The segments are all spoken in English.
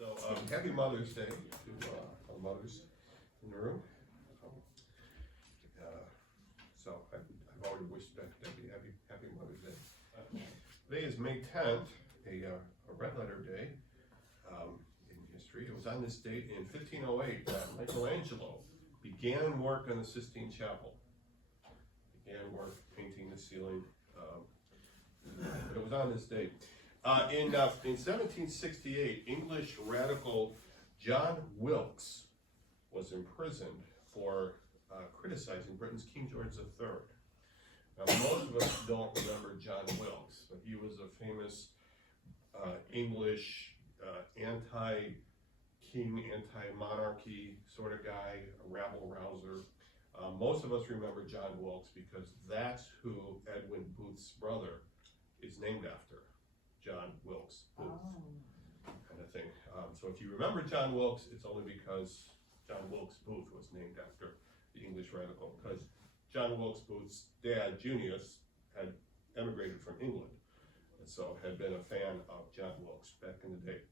So, happy Mother's Day to our mothers in the room. So I've already wished Debbie happy Mother's Day. Today is May 10th, a red letter day in history. It was on this date in 1508 that Michelangelo began work on the Sistine Chapel. Began work painting the ceiling. But it was on this date. In 1768, English radical John Wilkes was imprisoned for criticizing Britain's King George III. Now, most of us don't remember John Wilkes, but he was a famous English anti-king, anti-monarchy sort of guy, a rabble-rouser. Most of us remember John Wilkes because that's who Edwin Booth's brother is named after. John Wilkes Booth, kind of thing. So if you remember John Wilkes, it's only because John Wilkes Booth was named after the English radical, because John Wilkes Booth's dad, Junius, had emigrated from England, and so had been a fan of John Wilkes back in the day.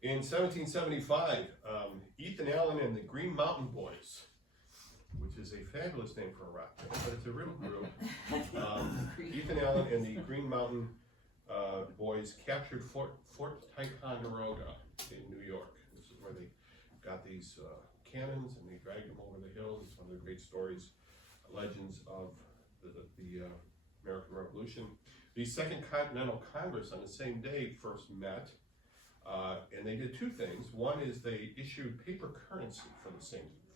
In 1775, Ethan Allen and the Green Mountain Boys, which is a fabulous name for a rock band, but it's a real group. Ethan Allen and the Green Mountain Boys captured Fort Ticonderoga in New York. This is where they got these cannons and they dragged them over the hills. It's one of the great stories, legends of the American Revolution. The Second Continental Congress on the same day first met, and they did two things. One is they issued paper currency for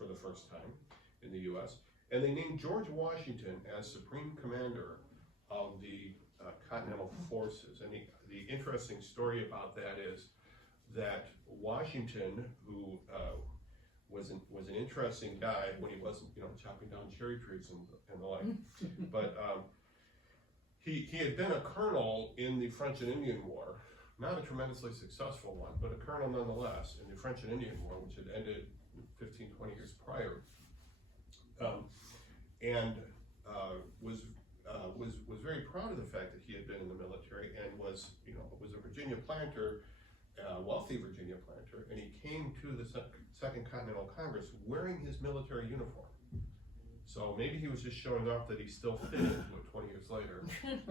the first time in the U.S., and they named George Washington as Supreme Commander of the Continental Forces. And the interesting story about that is that Washington, who was an interesting guy when he wasn't, chopping down cherry trees and the like, but he had been a colonel in the French and Indian War, not a tremendously successful one, but a colonel nonetheless in the French and Indian War, which had ended 15, 20 years prior, and was very proud of the fact that he had been in the military and was a Virginia planter, wealthy Virginia planter, and he came to the Second Continental Congress wearing his military uniform. So maybe he was just showing off that he still fit into it 20 years later,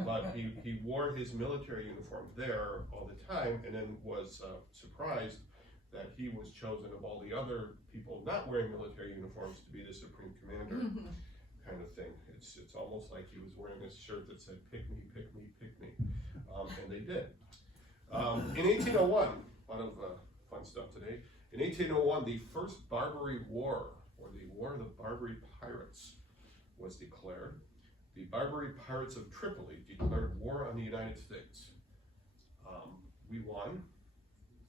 but he wore his military uniform there all the time, and then was surprised that he was chosen of all the other people not wearing military uniforms to be the Supreme Commander. Kind of thing. It's almost like he was wearing a shirt that said "Pick me, pick me, pick me," and they did. In 1801, a lot of fun stuff today. In 1801, the First Barbary War, or the War of the Barbary Pirates, was declared. The Barbary Pirates of Tripoli declared war on the United States. We won,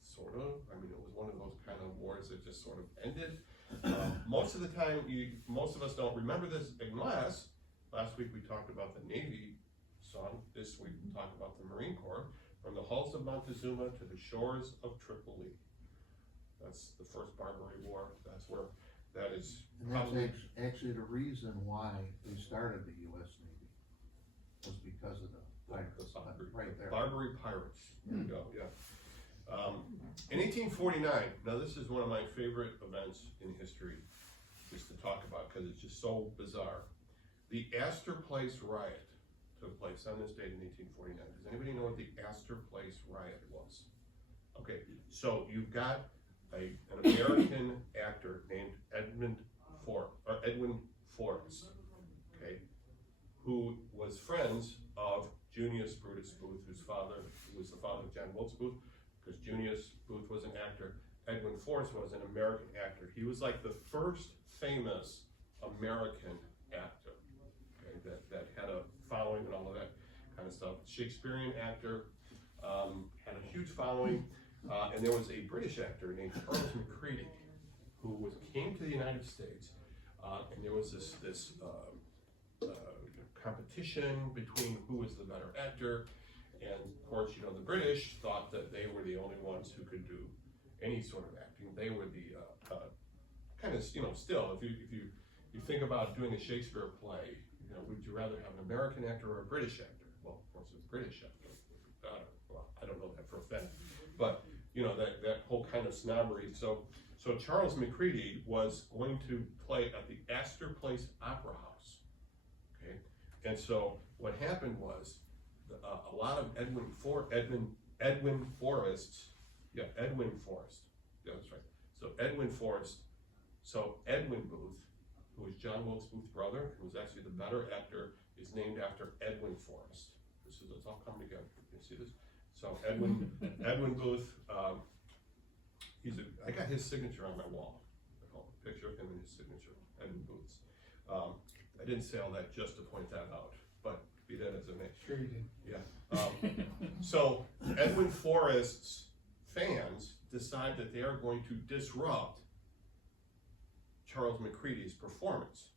sort of. I mean, it was one of those kind of wars that just sort of ended. Most of the time, most of us don't remember this, unless last week we talked about the Navy song. This week we talked about the Marine Corps. From the hulls of Montezuma to the shores of Tripoli. That's the First Barbary War. That's where that is. And that's actually the reason why they started the U.S. Navy, was because of the pirates, right there. Barbary Pirates. There you go. Yeah. In 1849, now this is one of my favorite events in history just to talk about because it's just so bizarre. The Astor Place Riot took place on this date in 1849. Does anybody know what the Astor Place Riot was? Okay, so you've got an American actor named Edwin Forrest, okay, who was friends of Junius Brutus Booth, who was the father of John Wilkes Booth, because Junius Booth was an actor. Edwin Forrest was an American actor. He was like the first famous American actor, okay, that had a following and all of that kind of stuff. Shakespearean actor, had a huge following, and there was a British actor named Charles McCready who came to the United States, and there was this competition between who was the better actor. And of course, the British thought that they were the only ones who could do any sort of acting. They were the kind of, still, if you think about doing a Shakespeare play, would you rather have an American actor or a British actor? Well, of course, it's a British actor. Well, I don't know that for a fact, but you know, that whole kind of snobbery. So Charles McCready was going to play at the Astor Place Opera House, okay? And so what happened was, a lot of Edwin Forrest, yeah, Edwin Forrest, yeah, that's right. So Edwin Booth, who was John Wilkes Booth's brother, who was actually the better actor, is named after Edwin Forrest. It's all coming together. You see this? So Edwin Booth, I got his signature on my wall. A picture of him and his signature, Edwin Booth's. I didn't say all that just to point that out, but be that as it may. Sure you did. Yeah. So Edwin Forrest's fans decide that they are going to disrupt Charles McCready's performance.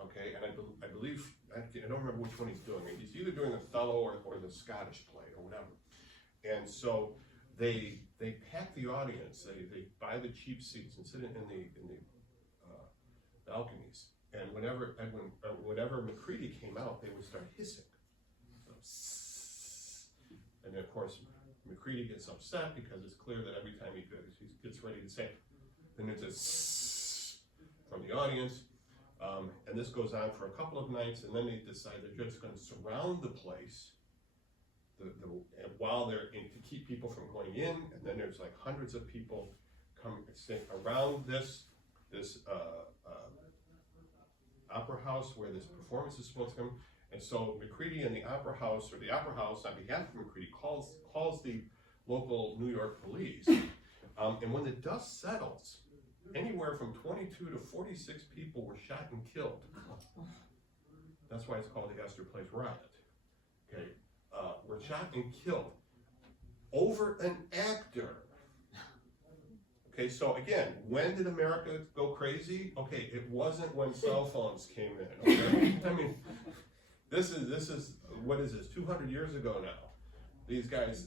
Okay, and I believe, I don't remember which one he's doing. He's either doing Othello or the Scottish play or whatever. And so they pack the audience. They buy the cheap seats and sit in the balconies. And whenever McCready came out, they would start hissing. So, and then of course McCready gets upset because it's clear that every time he gets ready to say it, then there's a from the audience. And this goes on for a couple of nights, and then they decide they're just going to surround the place while they're to keep people from going in. And then there's like hundreds of people around this opera house where this performance is supposed to come. And so McCready and the opera house, or the opera house on behalf of McCready, calls the local New York police. And when the dust settles, anywhere from 22 to 46 people were shot and killed. That's why it's called the Astor Place Riot. Okay, were shot and killed over an actor. Okay, so again, when did America go crazy? Okay, it wasn't when cell phones came in. Okay, I mean, this is what is this? 200 years ago now. These guys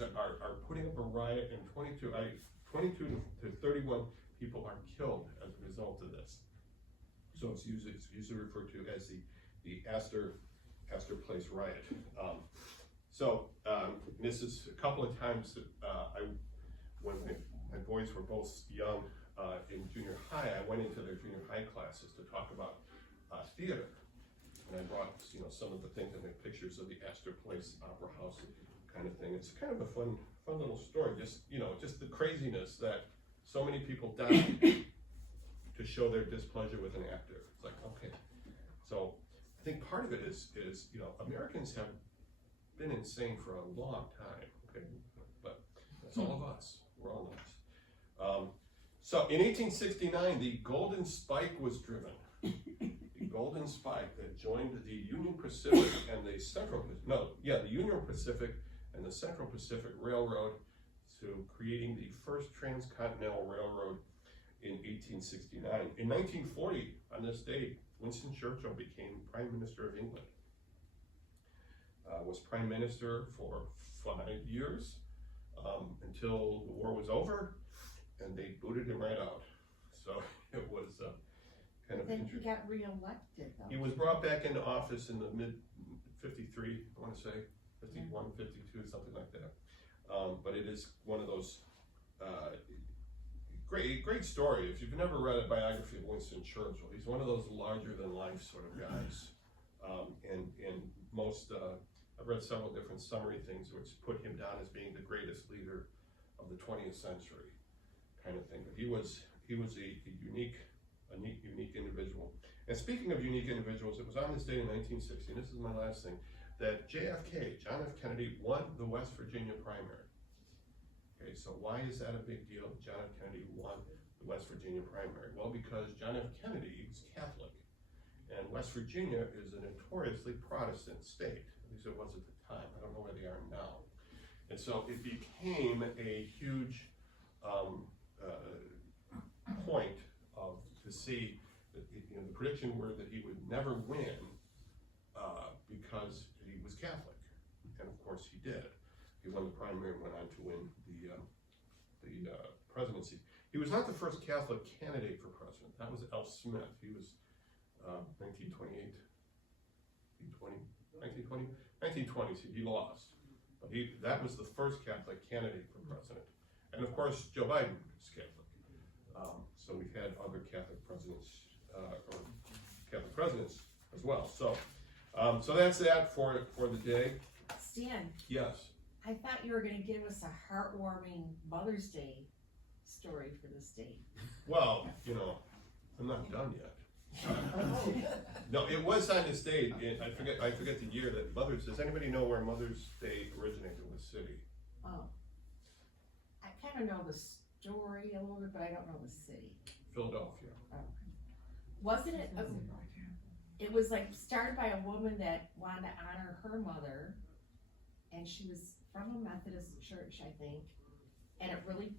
are putting up a riot, and 22 to 31 people are killed as a result of this. So it's usually referred to as the Astor Place Riot. This is a couple of times that when my boys were both young in junior high, I went into their junior high classes to talk about theater. And I brought, some of the things and the pictures of the Astor Place Opera House kind of thing. It's kind of a fun little story. Just the craziness that so many people died to show their displeasure with an actor. It's like, okay. So I think part of it is Americans have been insane for a long time. Okay, but that's all of us. We're all nuts. So in 1869, the Golden Spike was driven. The Golden Spike that joined the Union Pacific and the the Union Pacific and the Central Pacific Railroad to creating the first transcontinental railroad in 1869. In 1940, on this day, Winston Churchill became Prime Minister of England. Was Prime Minister for 5 years until the war was over, and they booted him right out. So it was kind of interesting. Then he got re-elected, though. He was brought back into office in the mid-53, I want to say, 51, 52, something like that. But it is one of those great story. If you've never read a biography of Winston Churchill, he's one of those larger-than-life sort of guys. And most, I've read several different summary things which put him down as being the greatest leader of the 20th century, kind of thing. But he was a unique individual. And speaking of unique individuals, it was on this day in 1960, and this is my last thing, that JFK, John F. Kennedy, won the West Virginia primary. Okay, so why is that a big deal? John F. Kennedy won the West Virginia primary. Well, because John F. Kennedy was Catholic, and West Virginia is a notoriously Protestant state. At least it was at the time. I don't know where they are now. And so it became a huge point to see that the prediction were that he would never win because he was Catholic, and of course he did. He won the primary and went on to win the presidency. He was not the first Catholic candidate for president. That was L. Smith. He was 1920s. He lost, but that was the first Catholic candidate for president. And of course, Joe Biden is Catholic. So we've had other Catholic presidents, or Catholic presidents as well. So, so that's that for the day. Stan, Yes. I thought you were gonna give us a heartwarming Mother's Day story for this day. Well, you know, I'm not done yet. No, it was on this date. I forget the year that Mother's. Does anybody know where Mother's Day originated? What city? Oh. I kinda know the story a little bit, but I don't know the city. Philadelphia. Oh. Wasn't it, it was like started by a woman that wanted to honor her mother, and she was from a Methodist church, I think, and it really,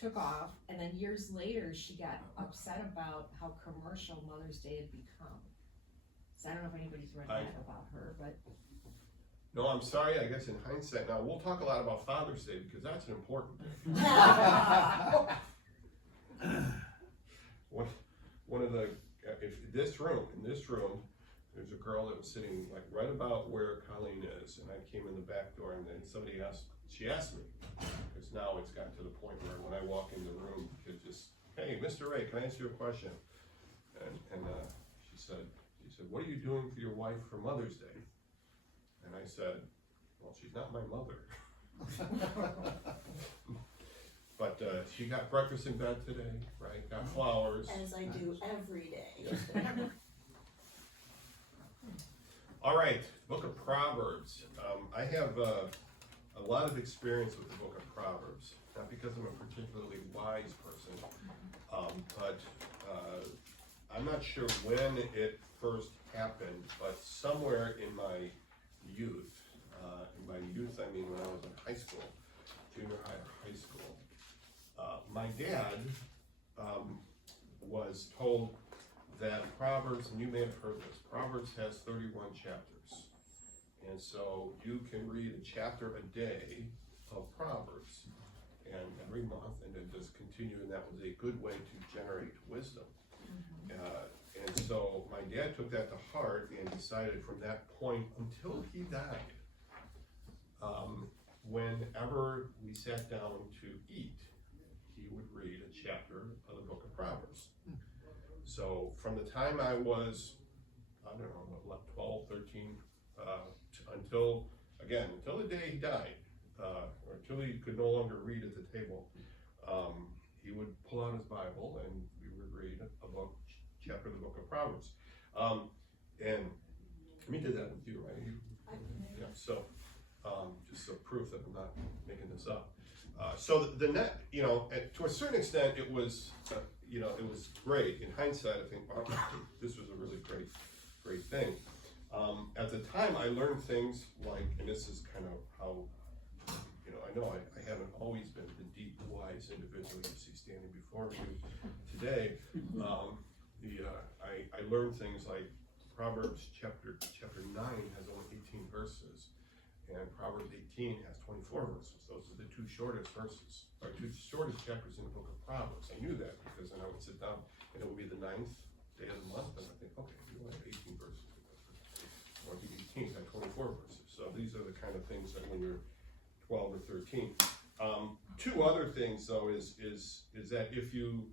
took off, and then years later, she got upset about how commercial Mother's Day had become. So I don't know if anybody's read that about her, but. No, I'm sorry, I guess in hindsight, now we'll talk a lot about Father's Day because that's an important day. One of the, in this room, there's a girl that was sitting like right about where Colleen is, and I came in the back door and then she asked me, because now it's gotten to the point where when I walk in the room, kids just, hey, Mr. Ray, can I ask you a question? And she said, what are you doing for your wife for Mother's Day? And I said, well, she's not my mother. But she got breakfast in bed today, right? Got flowers. As I do every day. Yes. All right, Book of Proverbs. I have a lot of experience with the Book of Proverbs, not because I'm a particularly wise person, but I'm not sure when it first happened, but somewhere in my youth, I mean when I was in high school, junior high or high school, my dad was told that Proverbs, and you may have heard this, Proverbs has 31 chapters. And so you can read a chapter a day of Proverbs, and every month, and then just continue, and that was a good way to generate wisdom. And so my dad took that to heart and decided from that point until he died, whenever we sat down to eat, he would read a chapter of the Book of Proverbs. So from the time I was, I don't know, 12, 13, until the day he died, or until he could no longer read at the table, he would pull out his Bible and we would read a book, chapter of the Book of Proverbs. And we did that with you, right? Yeah, so just a proof that I'm not making this up. So the net, to a certain extent, it was, it was great. In hindsight, I think, wow, this was a really great thing. At the time, I learned things like, and this is kind of how, I know I haven't always been the deep, wise individual you see standing before you today. I learned things like Proverbs chapter 9 has only 18 verses, and Proverbs 18 has 24 verses. Those are the two shortest verses, or two shortest chapters in the book of Proverbs. I knew that because then I would sit down and it would be the 9th day of the month, and I think, okay, you only have 18 verses. Or the 18th had 24 verses. So these are the kind of things that when you're 12 or 13. Two other things though is that if you,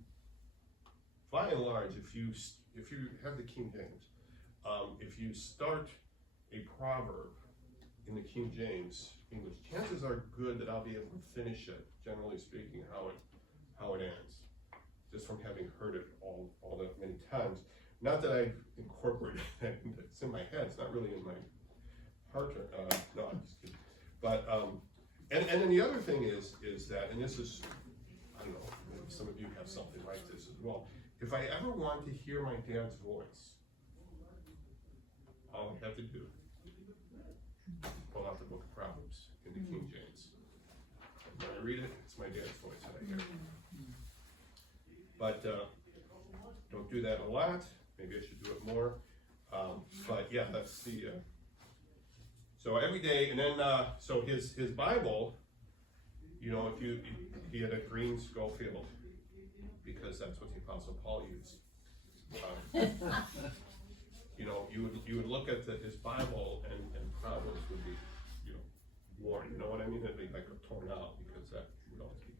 by and large, if you have the King James, if you start a proverb in the King James English, chances are good that I'll be able to finish it, generally speaking, how it ends, just from having heard it all that many times. Not that I've incorporated that, it's in my head, it's not really in my heart, no, I'm just kidding. But, and then the other thing is that, and this is, I don't know, maybe some of you have something like this as well. If I ever want to hear my dad's voice, all I have to do, pull out the book of Proverbs in the King James. And when I read it, it's my dad's voice that I hear. But don't do that a lot. Maybe I should do it more. But yeah, that's the, so every day, and then, so his Bible, he had a green Schofield, because that's what the Apostle Paul used. You would look at his Bible and Proverbs would be, worn. You know what I mean? It'd be like torn out because that would always be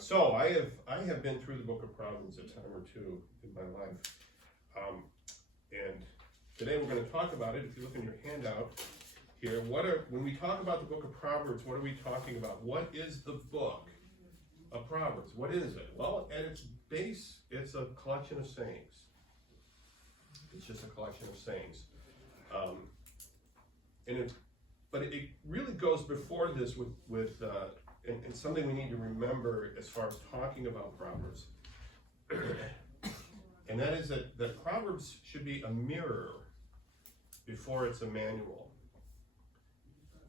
So I have been through the book of Proverbs a time or two in my life. And today we're going to talk about it. If you look in your handout here, when we talk about the book of Proverbs, what are we talking about? What is the book of Proverbs? What is it? Well, at its base, it's a collection of sayings. It's just a collection of sayings. But it really goes before this with and something we need to remember as far as talking about Proverbs. And that is that Proverbs should be a mirror before it's a manual.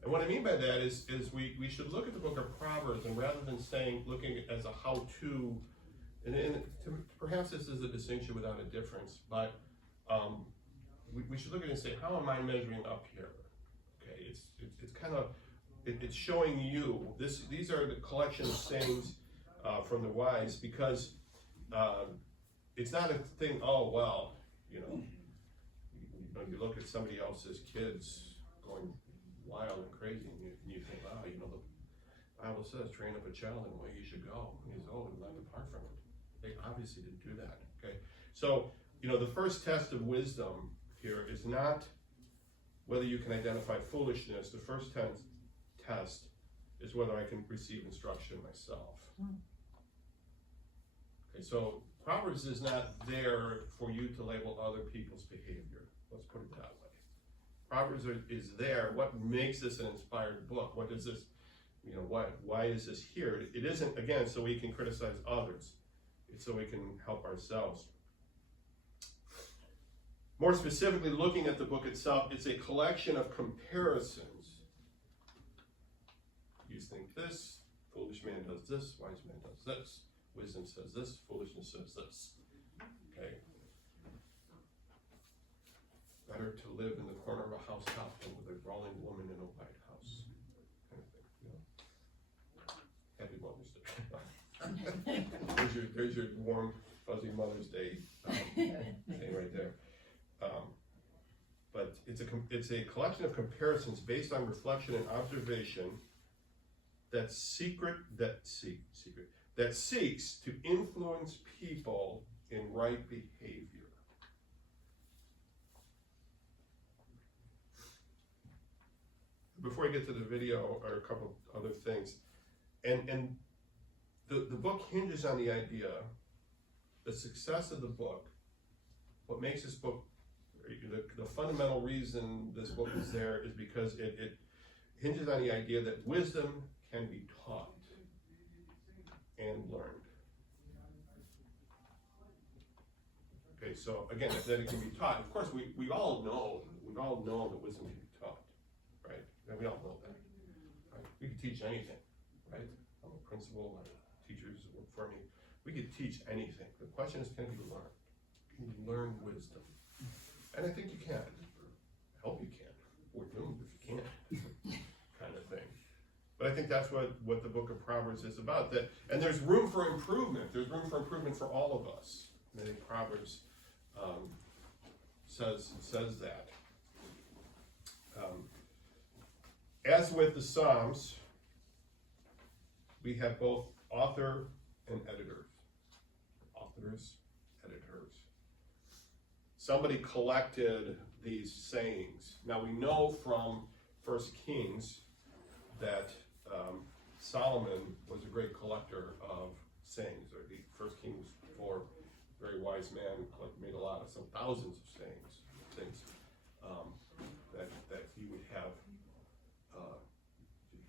And what I mean by that is we should look at the book of Proverbs, and rather than looking at it as a how-to, perhaps this is a distinction without a difference, but we should look at it and say, how am I measuring up here? Okay, it's kind of, it's showing you, these are the collection of sayings from the wise, because it's not a thing, oh, well, you look at somebody else's kids going wild and crazy, and you think, wow, the Bible says, train up a child in the way he should go, and he's old and not depart from it. They obviously didn't do that, okay? So, the first test of wisdom here is not whether you can identify foolishness. The first test is whether I can receive instruction myself. Okay, so Proverbs is not there for you to label other people's behavior. Let's put it that way. Proverbs is there. What makes this an inspired book? What is this, why is this here? It isn't, again, so we can criticize others. It's so we can help ourselves. More specifically, looking at the book itself, it's a collection of comparisons. You think this, foolish man does this, wise man does this, wisdom says this, foolishness says this. Okay? Better to live in the corner of a housetop than with a brawling woman in a white house. Kind of thing, Happy Mother's Day. there's your warm, fuzzy Mother's Day thing right there. But it's a collection of comparisons based on reflection and observation that seeks to influence people in right behavior. Before I get to the video, are a couple other things, and the book hinges on the idea, the success of the book, what makes this book, the fundamental reason this book is there is because it hinges on the idea that wisdom can be taught and learned. Okay, so again, that it can be taught. Of course, we all know that wisdom can be taught, right? And we all know that. Right? We can teach anything, right? I'm a principal, I have teachers that work for me. We can teach anything. The question is, can you learn? Can you learn wisdom? And I think you can. I hope you can. We're doomed if you can't, kind of thing. But I think that's what the book of Proverbs is about. And there's room for improvement. There's room for improvement for all of us. And I think Proverbs says that. As with the Psalms, we have both author and editors. Authors, editors. Somebody collected these sayings. Now we know from 1 Kings that Solomon was a great collector of sayings. 1 Kings 4, very wise man, made some thousands of sayings, things that he would have.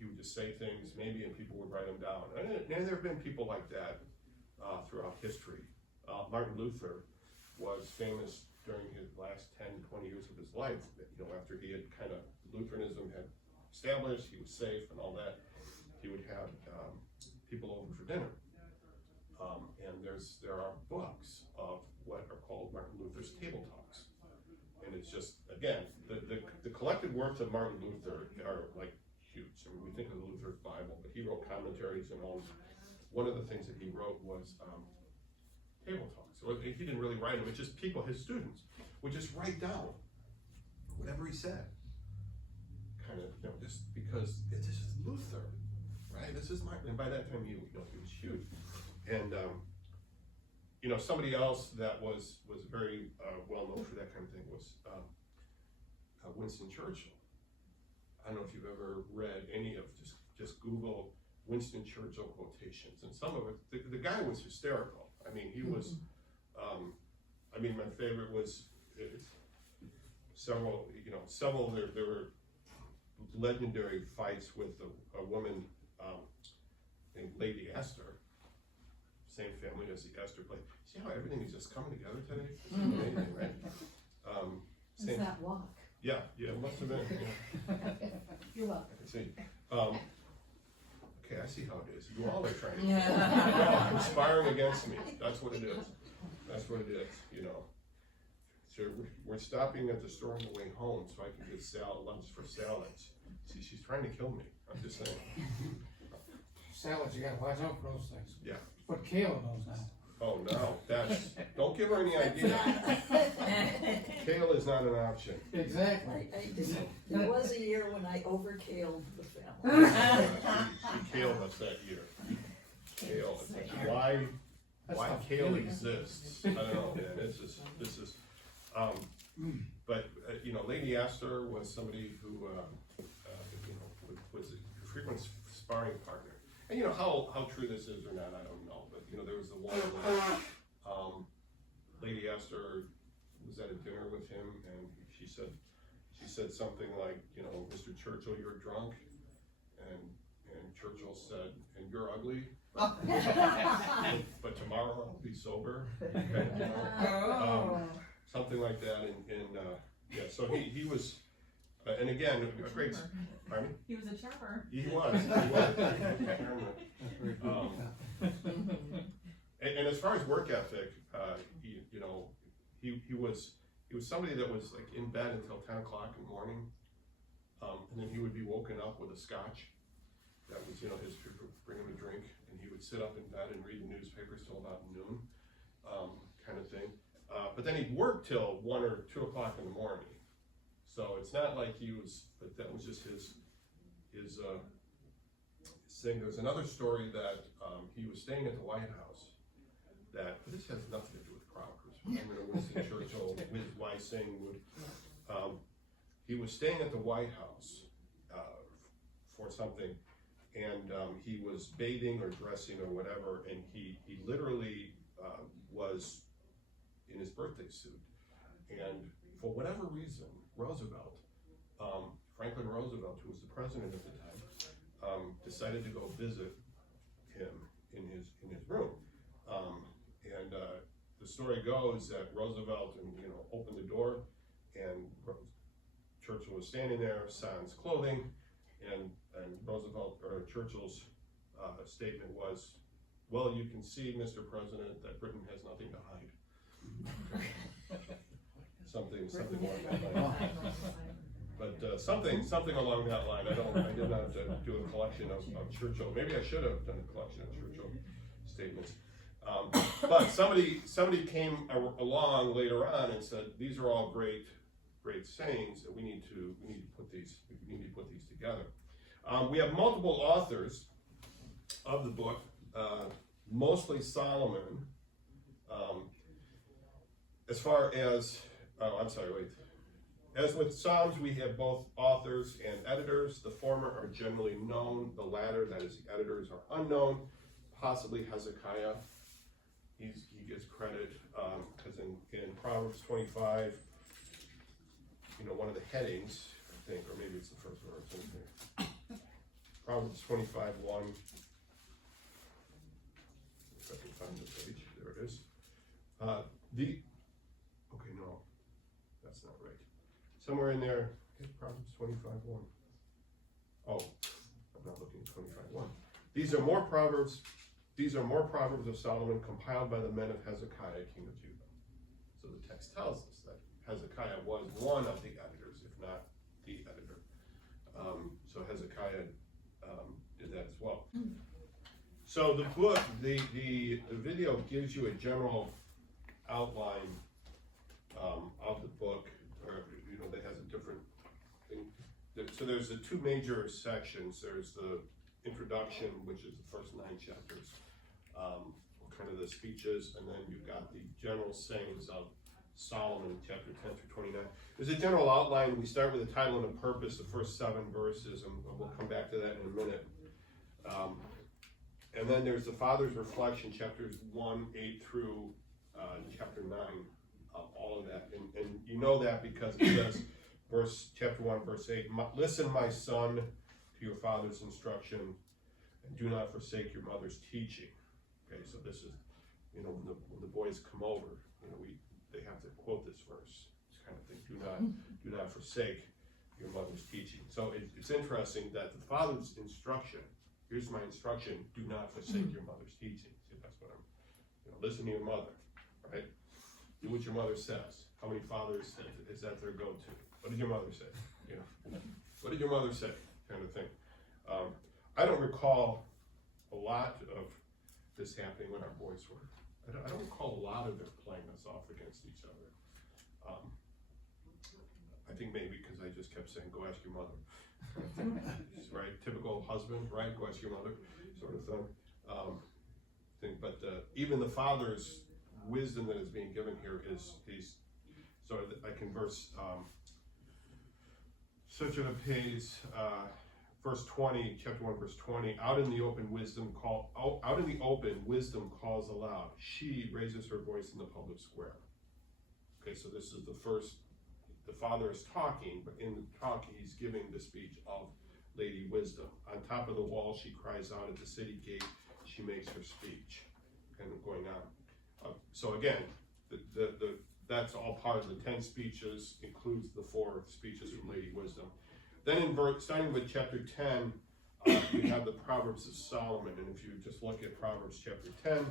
He would just say things, maybe, and people would write them down. And there have been people like that throughout history. Martin Luther was famous during his last 10, 20 years of his life. After he had Lutheranism had established, he was safe and all that, he would have people over for dinner. And there are books of what are called Martin Luther's table talks. And it's just, again, the collected works of Martin Luther are like huge. I mean, we think of the Luther's Bible, but he wrote commentaries and all. One of the things that he wrote was table talks. So he didn't really write them, it's just people, his students, would just write down whatever he said. Kind of, just because it's just Luther, right? this is mine. And by that time, he was huge. And, somebody else that was very well known for that kind of thing was Winston Churchill. I don't know if you've ever read any of, just Google Winston Churchill quotations, and some of it, the guy was hysterical. I mean, he was, my favorite was several, there were legendary fights with a woman named Lady Astor, same family as the Astor Place. See how everything is just coming together today? It's amazing, right? It's that walk. Yeah, it must have been. Yeah. You're welcome. I can see. Okay, I see how it is. You all are trying to, you're all conspiring against me. That's what it is. That's what it is, So we're stopping at the store on the way home so I can get lunch for salads. See, she's trying to kill me. I'm just saying. Salads, you gotta watch out for those things. Yeah. Put kale in those now. Oh no, don't give her any idea. Kale is not an option. Exactly. There was a year when I overkaled the family. She killed us that year. Kale, why That's kale exists, I don't know, man, this is, but, Lady Astor was somebody who, was a frequent sparring partner. And how true this is or not, I don't know, but, there was the one where, Lady Astor was at a dinner with him, and she said something like, Mr. Churchill, you're drunk, and Churchill said, and you're ugly. But tomorrow I'll be sober. Something like that, so he was, and again, a great. Pardon me? He was a charmer. He was. And as far as work ethic, he was somebody that was like in bed until 10 o'clock in the morning, and then he would be woken up with a scotch. That was, his bring him a drink, and he would sit up in bed and read the newspapers till about noon, kind of thing. But then he'd work till 1 or 2 o'clock in the morning. So it's not like but that was just his thing. There was another story that he was staying at the White House. But this has nothing to do with Proverbs. Remember Winston Churchill, his wife saying he was staying at the White House for something. And he was bathing or dressing or whatever, and he literally was in his birthday suit. And for whatever reason, Franklin Roosevelt, who was the president at the time, decided to go visit him in his room. And the story goes that Roosevelt opened the door, and Churchill was standing there, sans clothing. And Churchill's statement was, well, you can see, Mr. President, that Britain has nothing to hide. something along that line. But something along that line. I did not do a collection of Churchill. Maybe I should have done a collection of Churchill statements. But somebody came along later on and said, these are all great sayings that we need to put these together. We have multiple authors of the book, mostly Solomon. As far as, as with Psalms, we have both authors and editors. The former are generally known. The latter, that is, the editors, are unknown. Possibly Hezekiah. He gets credit because in Proverbs 25, one of the headings, I think, or maybe it's the first verse in here. Proverbs 25:1. If I can find the page, there it is. Okay, no, that's not right. Somewhere in there, Proverbs 25:1. Oh, I'm not looking at 25:1. These are more proverbs of Solomon compiled by the men of Hezekiah, king of Judah. So the text tells us that Hezekiah was one of the editors, if not the editor. So Hezekiah did that as well. So the book, the video gives you a general outline of the book, or that has a different thing. So there's the two major sections. There's the introduction, which is the first 9 chapters, kind of the speeches, and then you've got the general sayings of Solomon, chapter 10 through 29. There's a general outline. We start with the title and the purpose, the first 7 verses, and we'll come back to that in a minute. And then there's the Father's reflection, chapters 1, 8 through chapter 9, all of that. And you know that because it says, chapter 1, verse 8, listen, my son, to your father's instruction, and do not forsake your mother's teaching. Okay, so this is, when the boys come over, they have to quote this verse, this kind of thing. Do not forsake your mother's teaching. So it's interesting that the father's instruction, here's my instruction, do not forsake your mother's teaching. See, that's what listen to your mother, right? Do what your mother says. How many fathers is that their go-to? What did your mother say? What did your mother say? Kind of thing. I don't recall a lot of this happening when our boys were. I don't recall a lot of them playing us off against each other. I think maybe because I just kept saying, "Go ask your mother." Right? Typical husband, right? Go ask your mother, sort of thing. But even the father's wisdom that is being given here is sort of like in verse. Search on the page. Verse 20, chapter 1, verse 20, out in the open wisdom calls aloud. She raises her voice in the public square. Okay, so this is the father is talking, but in the talk he's giving the speech of Lady Wisdom. On top of the wall she cries out, at the city gate she makes her speech. Kind of going on. So again, that's all part of the 10 speeches, includes the 4 speeches from Lady Wisdom. Then starting with chapter 10, we have the Proverbs of Solomon. And if you just look at Proverbs chapter 10,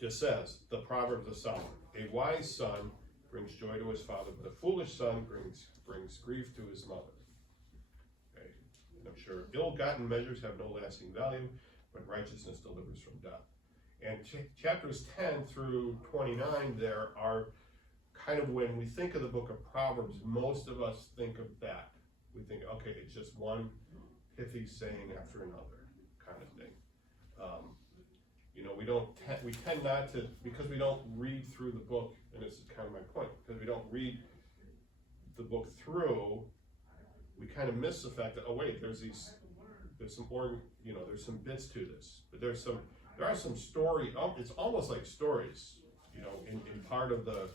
just says, the Proverbs of Solomon. A wise son brings joy to his father, but a foolish son brings grief to his mother. Okay. And I'm sure ill-gotten measures have no lasting value, but righteousness delivers from death. And chapters 10 through 29 there are kind of, when we think of the book of Proverbs, most of us think of that. We think, okay, it's just one pithy saying after another kind of thing. We tend not to, because we don't read through the book, and this is kind of my point, because we don't read the book through, we kind of miss the fact that, oh wait, there's some bits to this, but there are some story, it's almost like stories, in part of the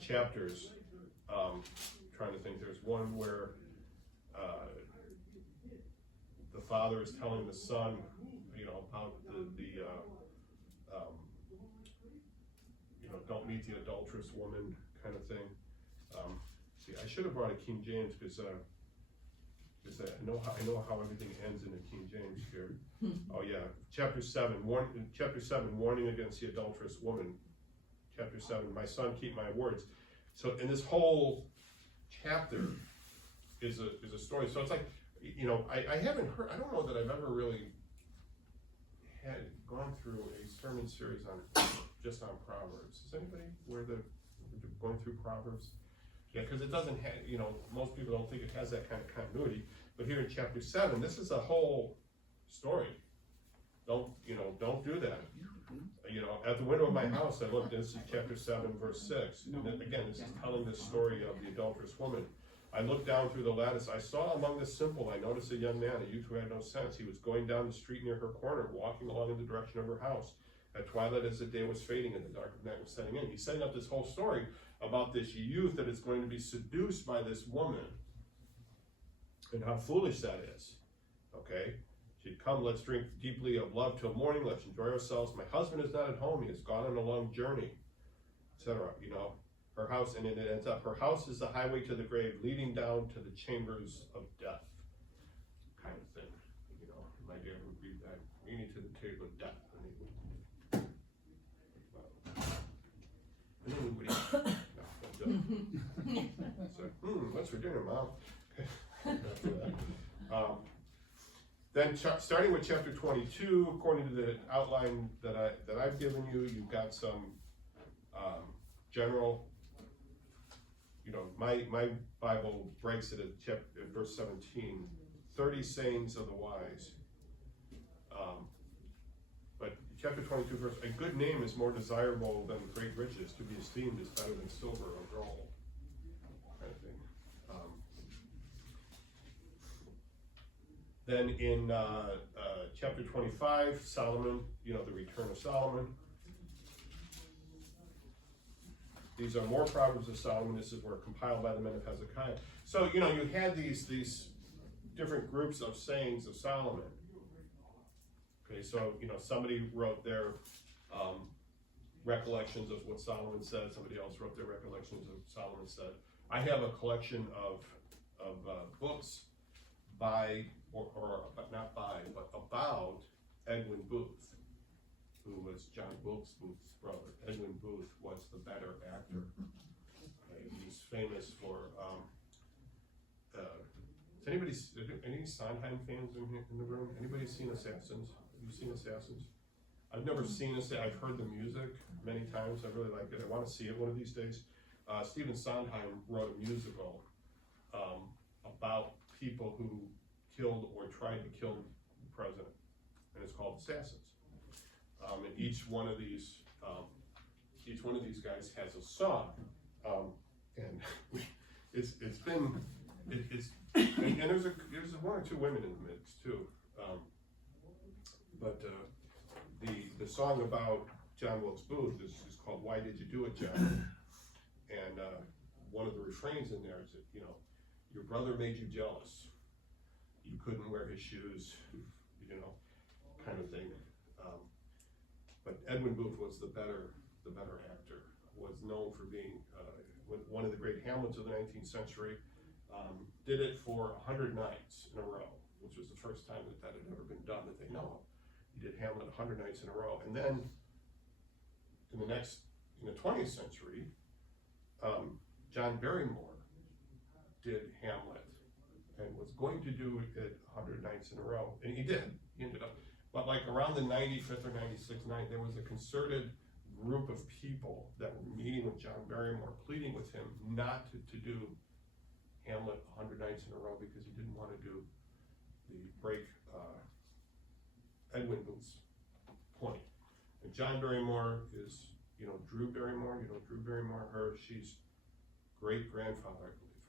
chapters. Trying to think, there's one where the father is telling the son, about don't meet the adulterous woman kind of thing. See, I should have brought a King James because I know how everything ends in the King James here. Oh yeah, chapter 7, warning against the adulterous woman. Chapter 7, my son, keep my words. So, in this whole chapter is a story. So it's like, I haven't heard. I don't know that I've ever really had gone through a sermon series just on Proverbs. Is anybody going through Proverbs? Yeah, because it doesn't have. Most people don't think it has that kind of continuity. But here in chapter 7, this is a whole story. Don't do that. At the window of my house, I looked, this is chapter 7, verse 6. And then, again, this is telling the story of the adulterous woman. I looked down through the lattice. I saw among the simple, I noticed a young man, a youth who had no sense. He was going down the street near her corner, walking along in the direction of her house. At twilight, as the day was fading and the dark of night was setting in. He's setting up this whole story about this youth that is going to be seduced by this woman. And how foolish that is. Okay? She'd come, let's drink deeply of love till morning, let's enjoy ourselves. My husband is not at home, he has gone on a long journey, etc. Her house, and it ends up, her house is the highway to the grave, leading down to the chambers of death. Kind of thing. My dad would read that, leading to the table of death. And then we would eat. So, what's for dinner, Mom? After that. Then starting with chapter 22, according to the outline that I've given you, you've got some general. My Bible breaks it at verse 17 30 sayings of the wise. But chapter 22 verse, a good name is more desirable than great riches. To be esteemed is better than silver or gold. Kind of thing. Then in chapter 25, Solomon, the return of Solomon. These are more Proverbs of Solomon. This is were compiled by the men of Hezekiah. So, you had these different groups of sayings of Solomon. Okay, so, somebody wrote their recollections of what Solomon said. Somebody else wrote their recollections of what Solomon said. I have a collection of books by, but not by, but about Edwin Booth, who was John Wilkes Booth's brother. Edwin Booth was the better actor. Okay, he's famous for, is any Sondheim fans in the room? Anybody seen Assassins? Have you seen Assassins? I've never seen it. I've heard the music many times. I really like it. I want to see it one of these days. Stephen Sondheim wrote a musical about people who killed or tried to kill the president, and it's called Assassins. And each one of these guys has a song, and there's one or two women in the mix too. But the song about John Wilkes Booth is called "Why Did You Do It, John?" And one of the refrains in there is that your brother made you jealous. You couldn't wear his shoes, kind of thing. But Edwin Booth was the better actor. Was known for being one of the great Hamlets of the 19th century. Did it for 100 nights in a row, which was the first time that had ever been done that they know of. He did Hamlet 100 nights in a row, and then in the 20th century, John Barrymore did Hamlet and was going to do it 100 nights in a row, and he did. He ended up, but like around the 95th or 96th night, there was a concerted group of people that were meeting with John Barrymore, pleading with him not to do Hamlet 100 nights in a row because he didn't want to break Edwin Booth's point. And John Barrymore is, Drew Barrymore. Drew Barrymore, she's great-grandfather, I believe.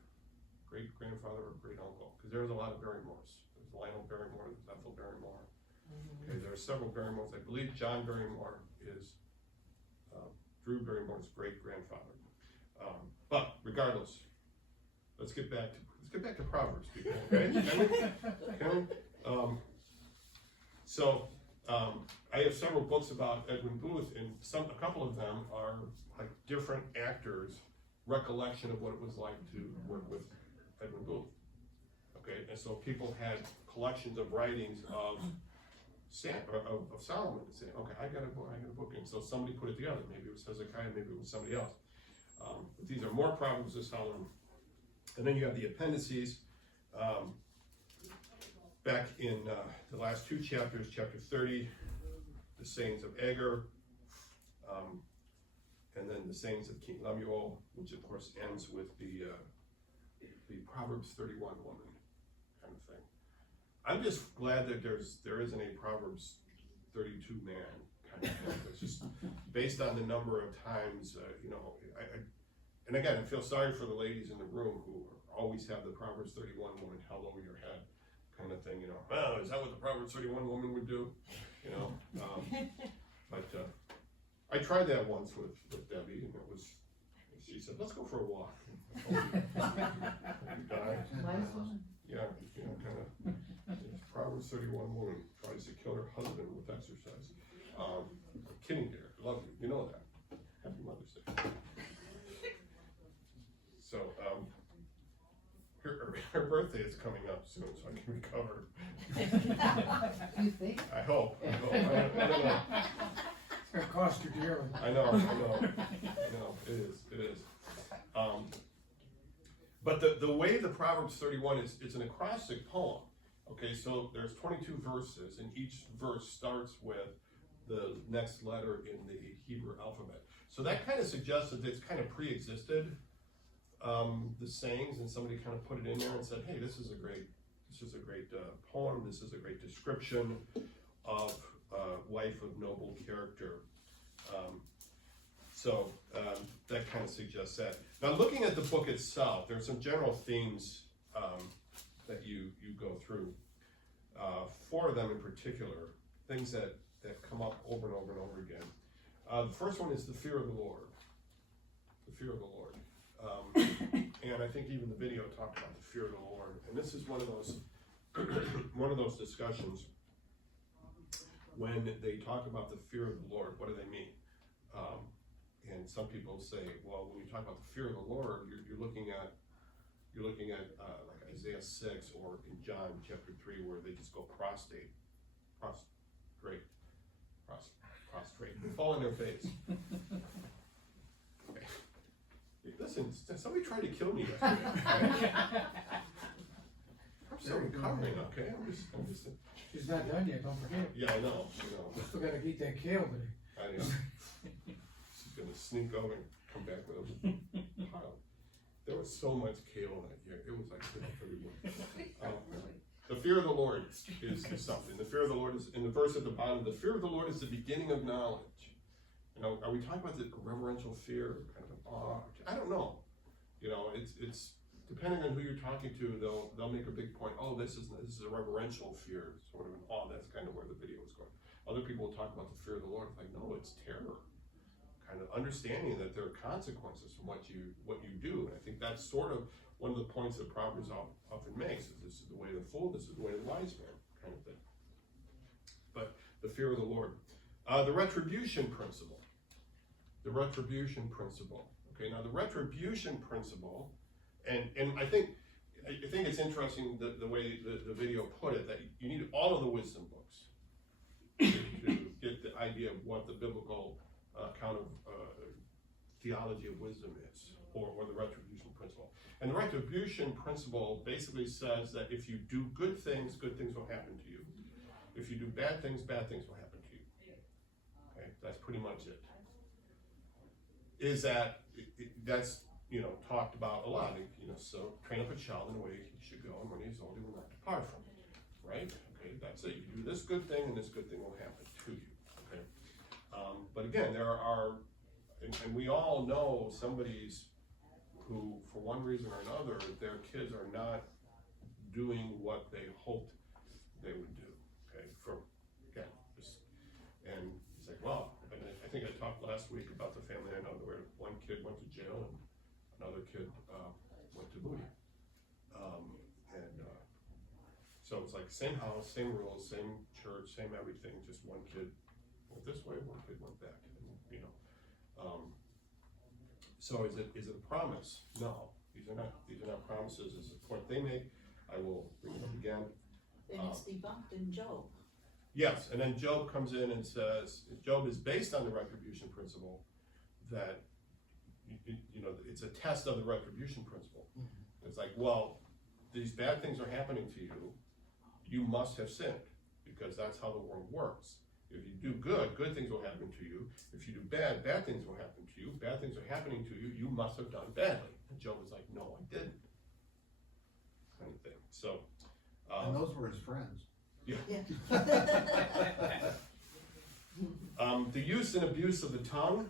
Great-grandfather or great-uncle, because there's a lot of Barrymores. There's Lionel Barrymore, there's Ethel Barrymore. Okay, there are several Barrymores. I believe John Barrymore is Drew Barrymore's great-grandfather. But regardless, let's get back to Proverbs, people. Okay? Can we? I have several books about Edwin Booth, and a couple of them are like different actors' recollection of what it was like to work with Edwin Booth. Okay, and so people had collections of writings of Solomon and say, okay, I got a book, and so somebody put it together. Maybe it was Hezekiah, maybe it was somebody else. But these are more Proverbs of Solomon. And then you have the appendices. Back in the last two chapters, chapter 30, the sayings of Agur, and then the sayings of King Lemuel, which of course ends with the Proverbs 31 woman kind of thing. I'm just glad that there isn't a Proverbs 32 man kind of thing. It's just based on the number of times, and again, I feel sorry for the ladies in the room who always have the Proverbs 31 woman held over your head kind of thing, oh, is that what the Proverbs 31 woman would do? But I tried that once with Debbie, and she said, let's go for a walk. Yeah, kind of. Proverbs 31 woman tries to kill her husband with exercise. Kidding, dear, love you, that. Happy Mother's Day. So, her birthday is coming up soon, so I can recover. You think? I hope. I don't know. It's gonna cost you dearly. I know, it is. But the way the Proverbs 31 is, it's an acrostic poem. Okay, so there's 22 verses, and each verse starts with the next letter in the Hebrew alphabet. So that kind of suggests that it's kind of pre-existed, the sayings, and somebody kind of put it in there and said, hey, this is a great This is a great poem. This is a great description of a wife of noble character. So that kind of suggests that. Now, looking at the book itself, there are some general themes that you go through. 4 of them in particular, things that come up over and over and over again. The first one is the fear of the Lord. The fear of the Lord. And I think even the video talked about the fear of the Lord. And this is one of those discussions when they talk about the fear of the Lord. What do they mean? And some people say, well, when you talk about the fear of the Lord, you're looking at like Isaiah 6 or in John chapter 3 where they just go prostrate, fall on their face. Okay. Listen, somebody tried to kill me. I'm still recovering, okay? I'm just. She's not done yet, don't forget. Yeah, I know. We still gotta eat that kale today. I know. She's gonna sneak over and come back with a pile. There was so much kale that year. It was like everyone. The fear of the Lord is something. The fear of the Lord is in the verse at the bottom. The fear of the Lord is the beginning of knowledge. You know, are we talking about the reverential fear, kind of an awe? I don't know. You know, it's depending on who you're talking to. They'll make a big point. Oh, this is a reverential fear, sort of an awe. That's kind of where the video is going. Other people will talk about the fear of the Lord. It's like, no, it's terror. Kind of understanding that there are consequences from what you do. And I think that's sort of one of the points that Proverbs often makes. Is this is the way of the fool, this is the way of the wise man, kind of thing. But the fear of the Lord. The retribution principle. The retribution principle. Okay, now the retribution principle, and I think it's interesting the way the video put it, that you need all of the wisdom books to get the idea of what the biblical kind of theology of wisdom is, or the retribution principle. And the retribution principle basically says that if you do good things will happen to you. If you do bad things will happen to you. Okay, that's pretty much it. Is that that's talked about a lot. So train up a child in the way he should go, and when he's old, he will not depart from it. Right? Okay, that's it. You do this good thing, and this good thing will happen to you. Okay. But again, there are, and we all know somebody's who, for one reason or another, their kids are not doing what they hoped they would do. Okay, and it's like, well, I think I talked last week about the family I know where one kid went to jail and another kid went to Moody. So it's like same house, same rules, same church, same everything. Just one kid went this way, one kid went that. So is it a promise? No, these are not promises. It's a point they make. I will bring it up again. And it's debunked in Job. Yes, and then Job comes in and says, Job is based on the retribution principle, that it's a test of the retribution principle. Mm-hmm. It's like, well, these bad things are happening to you. You must have sinned, because that's how the world works. If you do good things will happen to you. If you do bad things will happen to you. Bad things are happening to you. You must have done badly. And Job was like, no, I didn't. Kind of thing. So. And those were his friends. Yeah. The use and abuse of the tongue.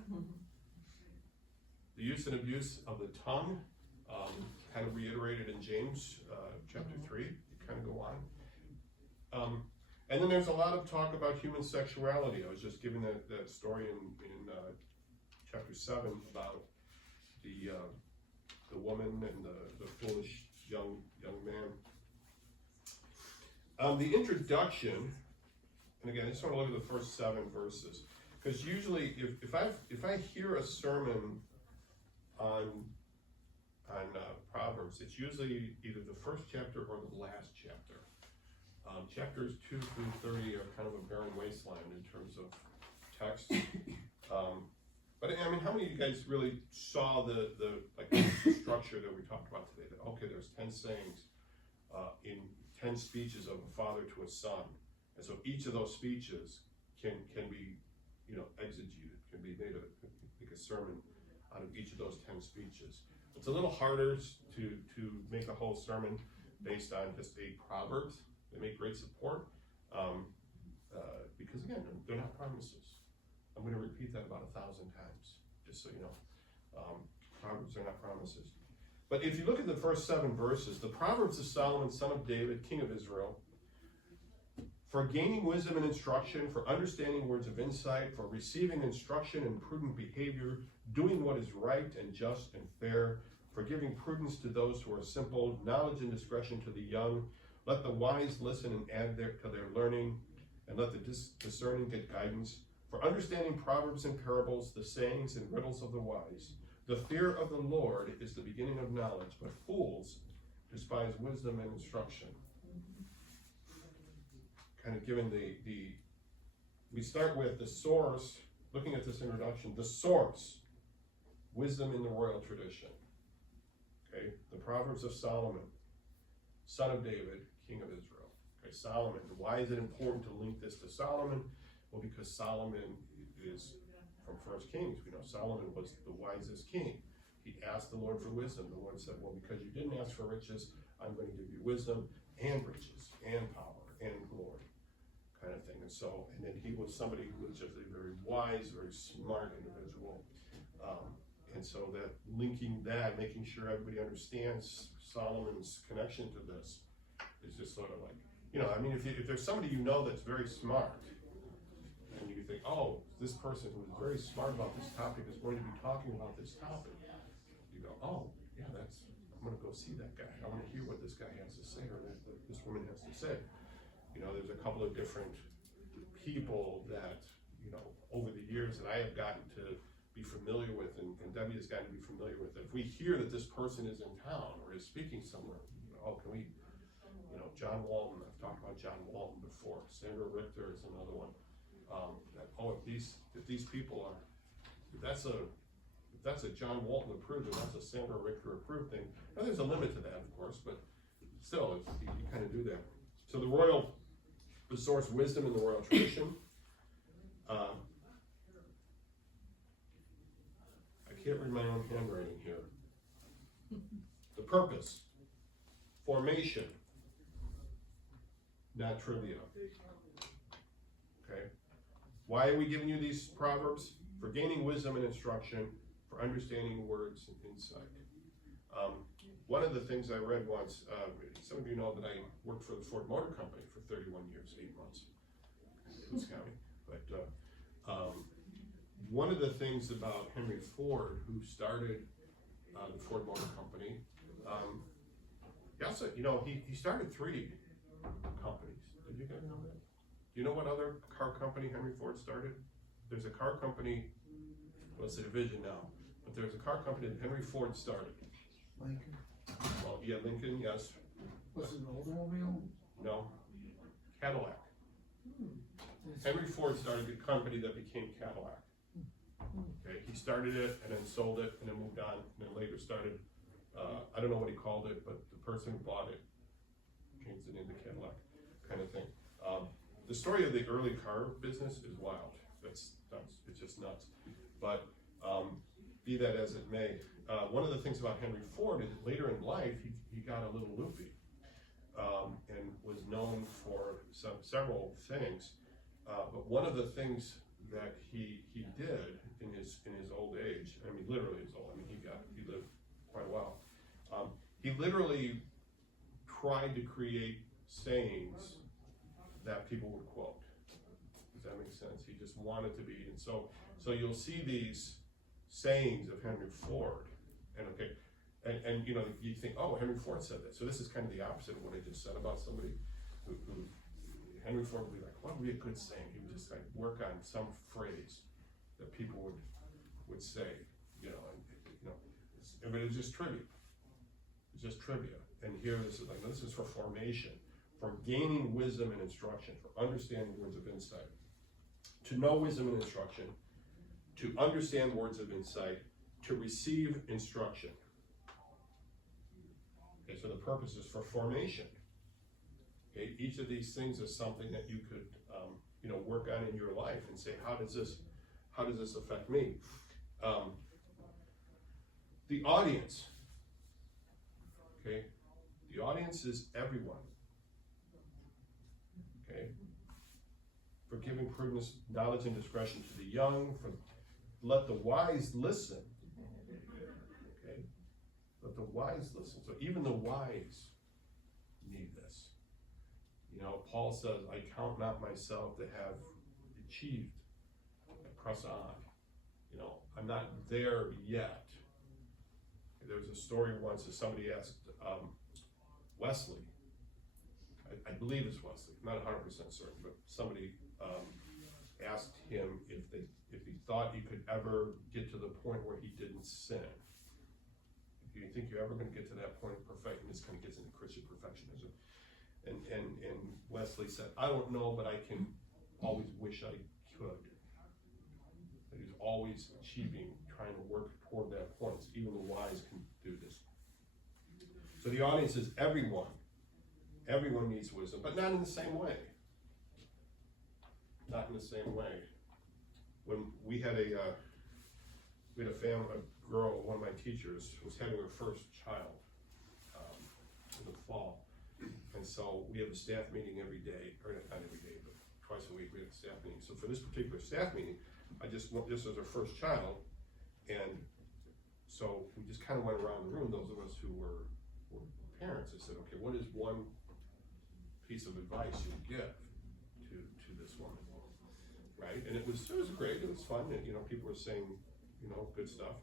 The use and abuse of the tongue, kind of reiterated in James chapter 3. You kind of go on. And then there's a lot of talk about human sexuality. I was just giving that story in chapter 7 about the woman and the foolish young man. The introduction, and again, I just want to look at the first 7 verses, because usually if I hear a sermon on Proverbs, it's usually either the first chapter or the last chapter. Chapters 2 through 30 are kind of a barren wasteland in terms of text. But I mean, how many of you guys really saw the structure that we talked about today? That okay, there's 10 sayings in 10 speeches of a father to a son, and so each of those speeches can be exegeted, can be made like a sermon out of each of those 10 speeches. It's a little harder to make a whole sermon, based on just a Proverbs. They make great support, because again, they're not promises. I'm gonna repeat that about 1,000 times, just so you know. Proverbs are not promises. But if you look at the first 7 verses, the Proverbs of Solomon, son of David, king of Israel, for gaining wisdom and instruction, for understanding words of insight, for receiving instruction in prudent behavior, doing what is right and just and fair, for giving prudence to those who are simple, knowledge and discretion to the young. Let the wise listen and add to their learning, and let the discerning get guidance. For understanding proverbs and parables, the sayings and riddles of the wise. The fear of the Lord is the beginning of knowledge, but fools despise wisdom and instruction. Kind of given we start with the source, looking at this introduction, the source, wisdom in the royal tradition. Okay, the Proverbs of Solomon, son of David, king of Israel. Okay, Solomon. Why is it important to link this to Solomon? Well, because Solomon is from 1 Kings. We know Solomon was the wisest king. He asked the Lord for wisdom. The Lord said, well, because you didn't ask for riches, I'm going to give you wisdom and riches and power and glory, kind of thing. And then he was somebody who was just a very wise, very smart individual. And so that linking that, making sure everybody understands Solomon's connection to this is just sort of like, if there's somebody you know that's very smart, and you think, oh, this person who is very smart about this topic is going to be talking about this topic, you go, oh, yeah, I'm going to go see that guy. I want to hear what this guy has to say, or this woman has to say. There's a couple of different people that, over the years that I have gotten to be familiar with, and Debbie has gotten to be familiar with. If we hear that this person is in town or is speaking somewhere, can we, John Walton, I've talked about John Walton before. Sandra Richter is another one. If these people are, if that's a John Walton approved, and that's a Sandra Richter approved thing. Now there's a limit to that, of course, but still, you kind of do that. So the source wisdom in the royal tradition. I can't read my own handwriting here. The purpose, formation, not trivia. Okay. Why are we giving you these proverbs? For gaining wisdom and instruction, for understanding words and insight. One of the things I read once, some of you know that I worked for the Ford Motor Company for 31 years, 8 months. Who's counting? But one of the things about Henry Ford, who started the Ford Motor Company, he also, he started 3 companies. Did you guys know that? Do you know what other car company Henry Ford started? There's a car company, well, it's a division now, but there's a car company that Henry Ford started. Lincoln? Well, yeah, Lincoln, yes. Was it an Oldsmobile? No. Cadillac. Henry Ford started a company that became Cadillac. Okay, he started it and then sold it and then moved on and then later started, I don't know what he called it, but the person who bought it changed it into Cadillac, kind of thing. The story of the early car business is wild. It's just nuts. But be that as it may, one of the things about Henry Ford is that later in life he got a little loopy and was known for several things. But one of the things that he did in his old age, I mean literally his old, I mean he lived quite a while. He literally tried to create sayings that people would quote. Does that make sense? He just wanted to be, and so you'll see these sayings of Henry Ford, and you think, oh, Henry Ford said that. So this is kind of the opposite of what I just said about somebody who Henry Ford would be like, what would be a good saying? He would just like work on some phrase that people would say, but it's just trivia. It's just trivia. And here this is for formation, for gaining wisdom and instruction, for understanding words of insight. To know wisdom and instruction, to understand words of insight, to receive instruction. Okay, so the purpose is for formation. Okay, each of these things is something that you could, work on in your life and say, how does this affect me? The audience. Okay, The audience is everyone. Okay? For giving prudence, knowledge, and discretion to the young, let the wise listen. Okay? Let the wise listen. So even the wise need this. You know, Paul says, I count not myself to have achieved. I press on. You know, I'm not there yet. There was a story once that somebody asked Wesley, I believe it's Wesley, not 100% certain, but somebody asked him if he thought he could ever get to the point where he didn't sin. Do you think you're ever going to get to that point of perfection? This kind of gets into Christian perfectionism. And Wesley said, I don't know, but I can always wish I could. That he's always achieving, trying to work toward that point. So even the wise can do this. So the audience is everyone. Everyone needs wisdom, but not in the same way. Not in the same way. When we had a girl, one of my teachers, was having her first child in the fall. And so we have a staff meeting every day, or not every day, but twice a week we have a staff meeting. So for this particular staff meeting, I just went, this was her first child, and so we just kind of went around the room, those of us who were parents. I said, okay, what is one piece of advice you would give to this woman, right? And it was great, it was fun, and, you know, people were saying, you know, good stuff.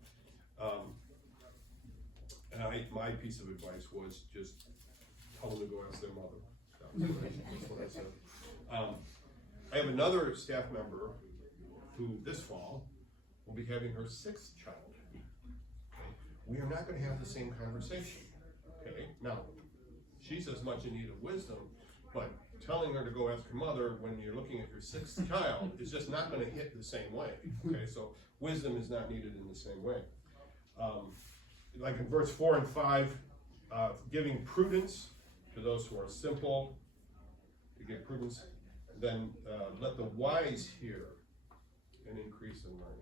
And my piece of advice was just tell them to go ask their mother. That's what I said. I have another staff member who this fall will be having her 6th child. Okay? We are not going to have the same conversation. Okay? Now, she's as much in need of wisdom, but telling her to go ask her mother when you're looking at your 6th child is just not going to hit the same way. Okay? So wisdom is not needed in the same way. Like in verse 4 and 5, giving prudence to those who are simple, to give prudence, then let the wise hear and increase in learning.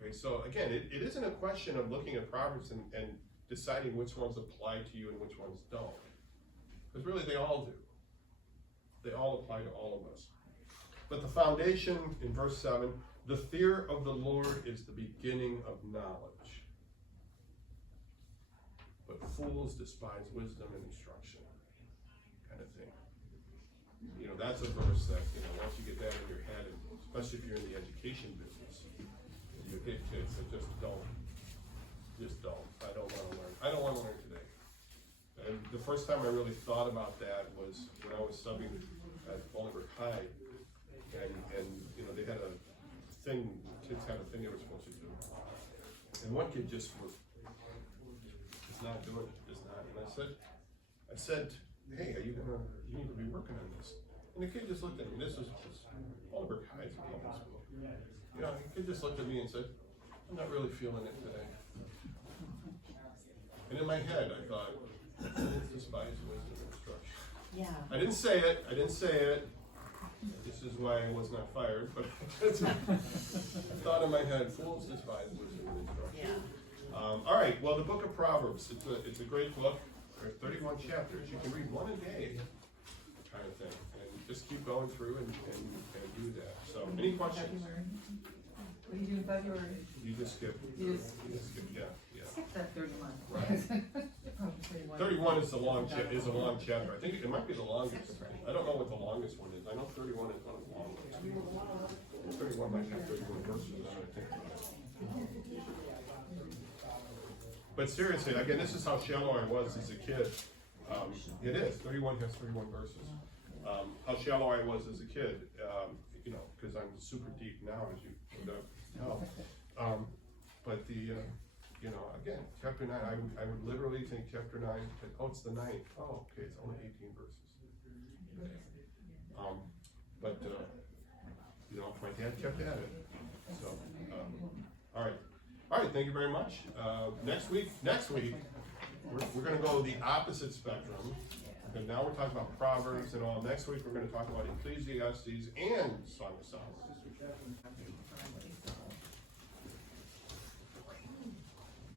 Okay, so again, it isn't a question of looking at Proverbs and deciding which ones apply to you and which ones don't. Because really they all do. They all apply to all of us. But the foundation in verse 7, the fear of the Lord is the beginning of knowledge. But fools despise wisdom and instruction, kind of thing. You know, that's a verse that, you know, once you get that in your head, and especially if you're in the education business, you hit kids that just don't. I don't want to learn. I don't want to learn today. And the first time I really thought about that was when I was subbing at Bolingbrook High, and you know, they had a thing, kids had a thing they were supposed to do. And one kid just not doing it, just not. And I said, hey, you need to be working on this. And the kid just looked at me. This was Bolingbrook High, it's a public school. You know, the kid just looked at me and said, I'm not really feeling it today. And in my head, I thought, despise wisdom and instruction. Yeah. I didn't say it. This is why I was not fired, but I thought in my head, fools despise wisdom and instruction. Yeah. All right, well, the book of Proverbs, it's a great book. There are 31 chapters. You can read one a day, kind of thing. And just keep going through and do that. So, any questions? What do you do in February? You just skip. You just skip, yeah. skip that 31. Right. 31 is a long chapter. I think it might be the longest. I don't know what the longest one is. I know 31 is one of the long ones. 31 might have 31 verses, I think. But seriously, again, this is how shallow I was as a kid. It is. 31 has 31 verses. How shallow I was as a kid, you know, because I'm super deep now, as you know. But you know, again, chapter 9, I would literally think chapter 9, oh, it's the 9th. Oh, okay, it's only 18 verses. Okay. But you know, my dad kept at it. So, all right, thank you very much. Next week, we're going to go the opposite spectrum. And now we're talking about Proverbs and all. Next week, we're going to talk about Ecclesiastes and Song of Solomon.